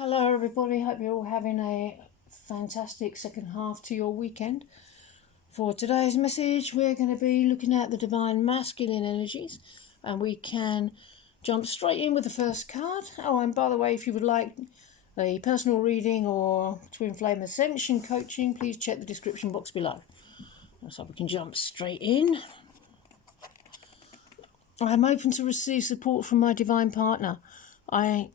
Hello, everybody. Hope you're all having a fantastic second half to your weekend. For today's message, we're going to be looking at the divine masculine energies, and we can jump straight in with the first card. Oh, and by the way, if you would like a personal reading or twin flame ascension coaching, please check the description box below. So we can jump straight in. I'm open to receive support from my divine partner. I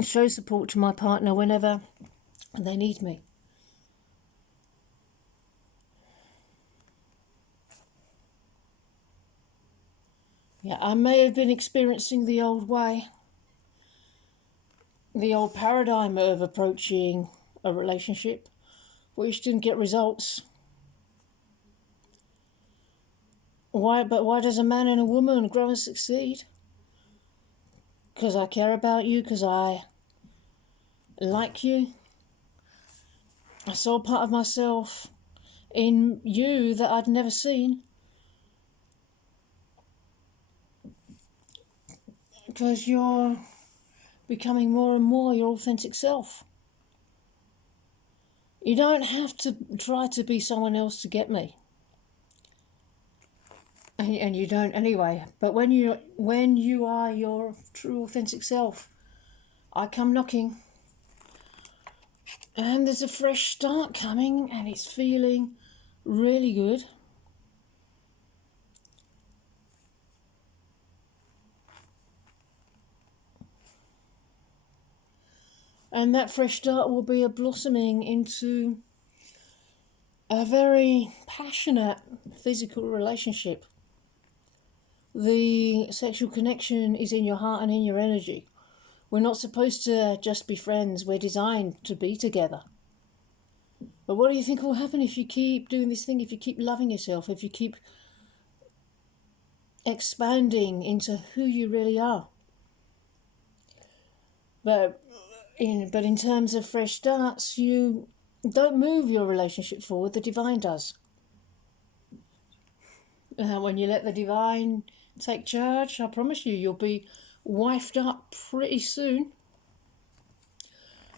show support to my partner whenever they need me. Yeah, I may have been experiencing the old way, the old paradigm of approaching a relationship, which didn't get results. But why does a man and a woman grow and succeed? Because I care about you, because I like you. I saw a part of myself in you that I'd never seen. Because you're becoming more and more your authentic self. You don't have to try to be someone else to get me. And you don't anyway. But when you are your true authentic self, I come knocking. And there's a fresh start coming, and it's feeling really good. And that fresh start will be a blossoming into a very passionate physical relationship. The sexual connection is in your heart and in your energy. We're not supposed to just be friends. We're designed to be together. But what do you think will happen if you keep doing this thing, if you keep loving yourself, if you keep expanding into who you really are? But in terms of fresh starts, you don't move your relationship forward. The divine does. When you let the divine take charge, I promise you'll be wifed up pretty soon.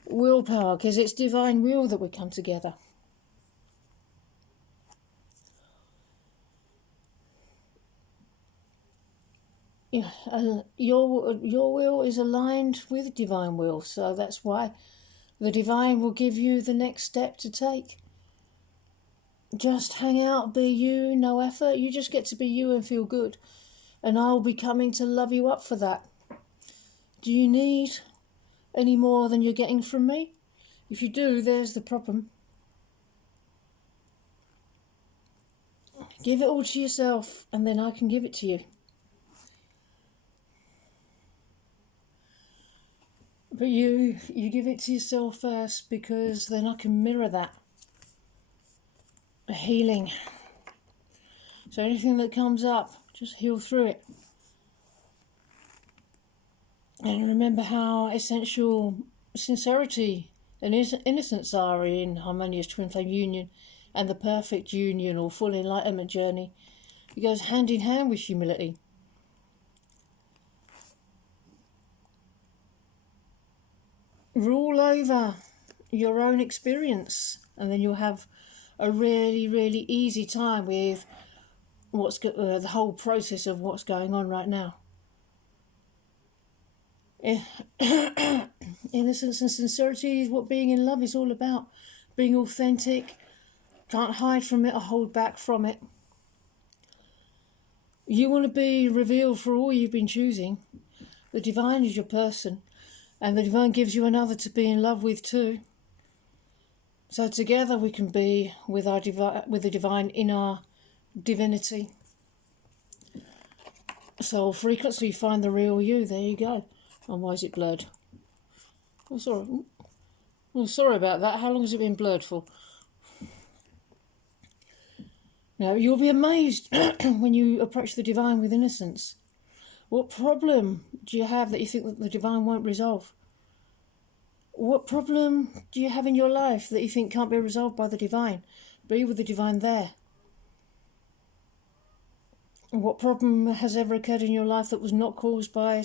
Willpower, because it's divine will that we come together. Your will is aligned with divine will, so that's why the divine will give you the next step to take. Just hang out, be you, no effort. You just get to be you and feel good. And I'll be coming to love you up for that. Do you need any more than you're getting from me? If you do, there's the problem. Give it all to yourself, and then I can give it to you. But you give it to yourself first, because then I can mirror that. A healing. So anything that comes up, just heal through it. And remember how essential sincerity and innocence are in harmonious twin flame union, and the perfect union or full enlightenment journey. It goes hand in hand with humility. Rule over your own experience, and then you'll have a really, really easy time with the whole process of what's going on right now. Innocence and sincerity is what being in love is all about. Being authentic, can't hide from it or hold back from it. You want to be revealed for all you've been choosing. The divine is your person, and the divine gives you another to be in love with too. So together we can be with the divine in our divinity. Soul frequency, find the real you. There you go. And why is it blurred? Oh, sorry. Oh, sorry about that. How long has it been blurred for? Now, you'll be amazed when you approach the divine with innocence. What problem do you have that you think that the divine won't resolve? What problem do you have in your life that you think can't be resolved by the divine? Be with the divine there. What problem has ever occurred in your life that was not caused by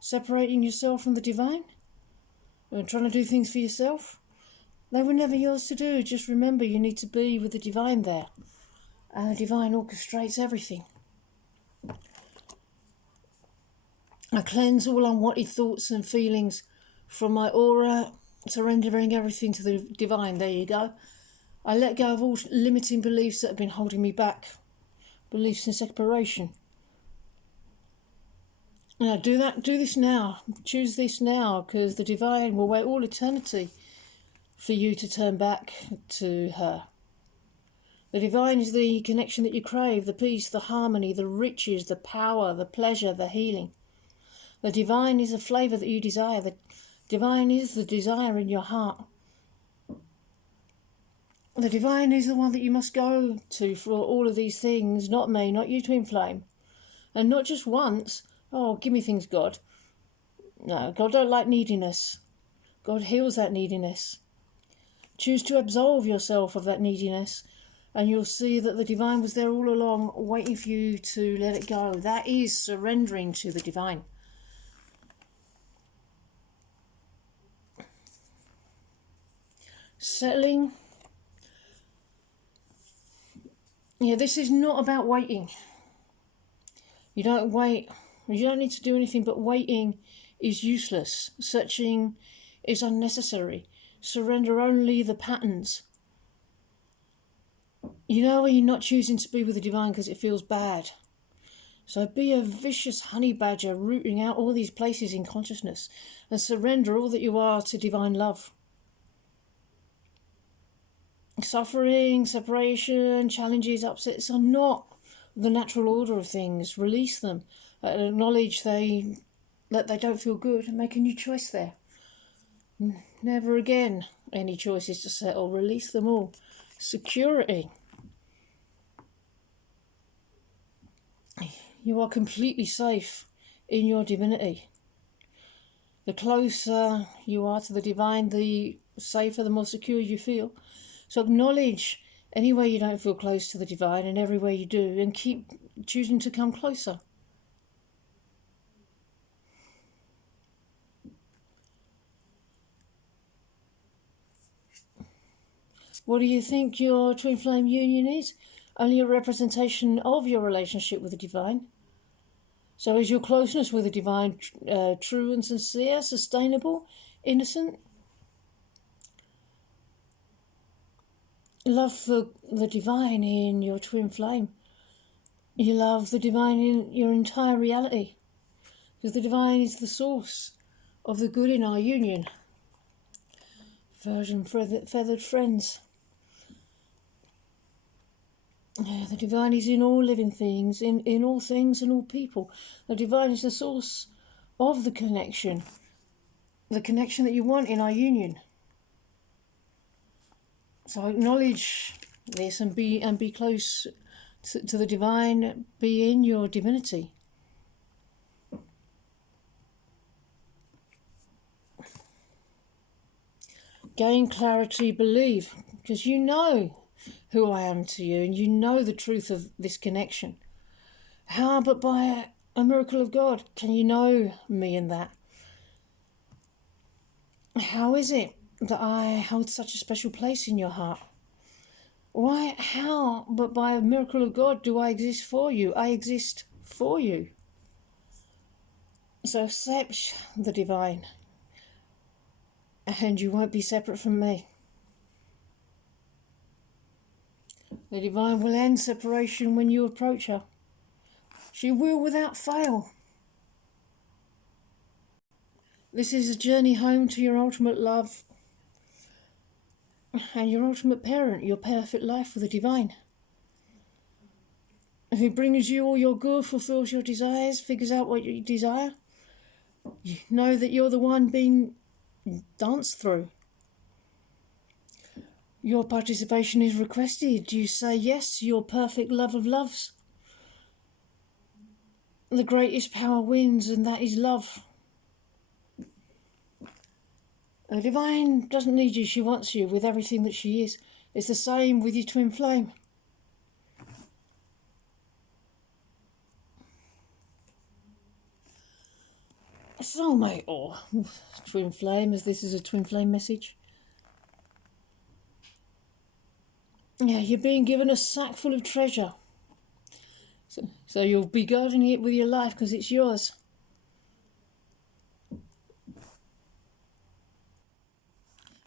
separating yourself from the divine? and trying to do things for yourself, they were never yours to do. Just remember, you need to be with the divine there. And the divine orchestrates everything. I cleanse all unwanted thoughts and feelings from my aura, surrendering everything to the divine. There you go. I let go of all limiting beliefs that have been holding me back. Beliefs in separation. Now do this now. Choose this now, because the divine will wait all eternity for you to turn back to her. The divine is the connection that you crave, the peace, the harmony, the riches, the power, the pleasure, the healing. The divine is the flavour that you desire. The divine is the desire in your heart. The divine is the one that you must go to for all of these things, not me, not you, twin flame. And not just once. Oh, give me things, God. No, God don't like neediness. God heals that neediness. Choose to absolve yourself of that neediness, and you'll see that the divine was there all along, waiting for you to let it go. That is surrendering to the divine. Settling. Yeah, this is not about waiting. You don't wait. You don't need to do anything, but waiting is useless. Searching is unnecessary. Surrender only the patterns. You know when you're not choosing to be with the divine because it feels bad. So be a vicious honey badger, rooting out all these places in consciousness, and surrender all that you are to divine love. Suffering, separation, challenges, upsets are not the natural order of things. Release them and acknowledge that they don't feel good, and make a new choice there. Never again any choices to settle. Release them all. Security. You are completely safe in your divinity. The closer you are to the divine, the safer, the more secure you feel. So acknowledge any way you don't feel close to the divine, and every way you do, and keep choosing to come closer. What do you think your twin flame union is? Only a representation of your relationship with the divine. So is your closeness with the divine true and sincere, sustainable, innocent? Love the divine in your twin flame. You love the divine in your entire reality, because the divine is the source of the good in our union. Virgin feathered friends. Yeah, the divine is in all living things, in all things and all people. The divine is the source of the connection that you want in our union. So acknowledge this and be close to the divine. Be in your divinity. Gain clarity, believe, because you know who I am to you, and you know the truth of this connection. How but by a miracle of God can you know me in that? How is it that I hold such a special place in your heart? Why, how but by a miracle of God do I exist for you? I exist for you. So accept the divine, and you won't be separate from me. The divine will end separation when you approach her. She will without fail. This is a journey home to your ultimate love and your ultimate parent, your perfect life with the divine, who brings you all your good, fulfills your desires, figures out what you desire. You know that you're the one being danced through. Your participation is requested. You say yes to your perfect love of loves. The greatest power wins, and that is love. The divine doesn't need you, she wants you with everything that she is. It's the same with your twin flame. soulmate or twin flame, as this is a twin flame message. Yeah, you're being given a sack full of treasure. So you'll be guarding it with your life because it's yours.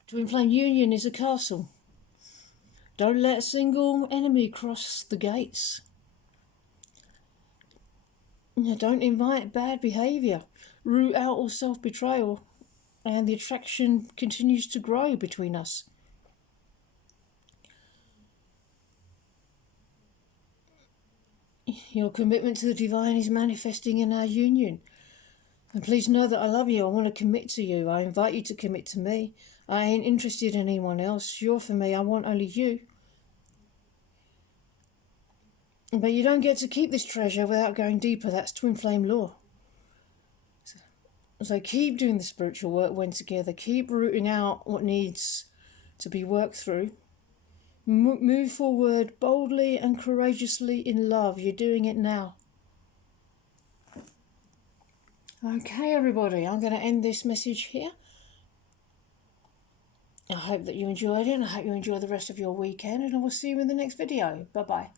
Twin flame union is a castle. Don't let a single enemy cross the gates. Don't invite bad behaviour. Root out all self-betrayal, and the attraction continues to grow between us. Your commitment to the divine is manifesting in our union. And please know that I love you. I want to commit to you. I invite you to commit to me. I ain't interested in anyone else. You're for me. I want only you. But you don't get to keep this treasure without going deeper. That's twin flame law. So keep doing the spiritual work when together. Keep rooting out what needs to be worked through. Move forward boldly and courageously in love. You're doing it now. Okay, everybody, I'm going to end this message here. I hope that you enjoyed it, and I hope you enjoy the rest of your weekend, and I will see you in the next video. Bye-bye.